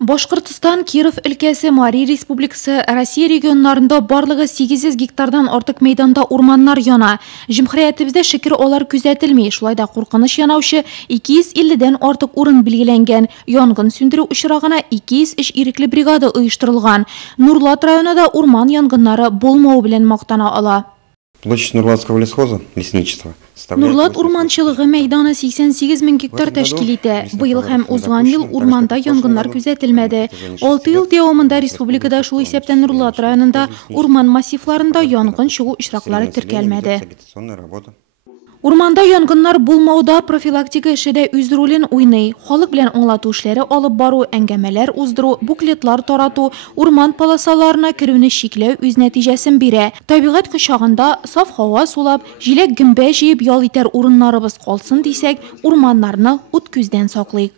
Башкортстан, Киров өлкәсе, Мари Республикасы, Россия регионнарында барлыгы 800 гектардан артык мәйданда урманнар яна. Җөмһүриятебездә шикер алар күзәтелми, шулай да куркыныч янаучы 250-дән артык урын билгеләнгән. Янгын сүндерү очрагына 203 ирекле бригада оештырылган. Нурлат районында урман янгыннары булмау белән мактана ала. Площадь Нурлатского лесхоза, лесничества. Нурлат урманчылыгы мәйданы 88 000 гектар тәшкил итә. Быел һәм узган ел урманда янгыннар күзәтелмәде. 6 ел дәвамында республикада шул исәптән Нурлат районында урман массивларында янгын чыгу очраклары теркәлмәде. Урманда янгыннар булмауда профилактика эше дә үз ролен уйный. Халык белән аңлату эшләре алып бару, әңгәмәләр уздыру, буклетлар тарату, урман полосаларына керүне чикләү үз нәтиҗәсен бирә. Табигать кочагында саф һава сулап, җиләк гөмбә җыеп ял итәр урыннарыбыз калсын дисәк, урманнарны ут күздән саклыйк.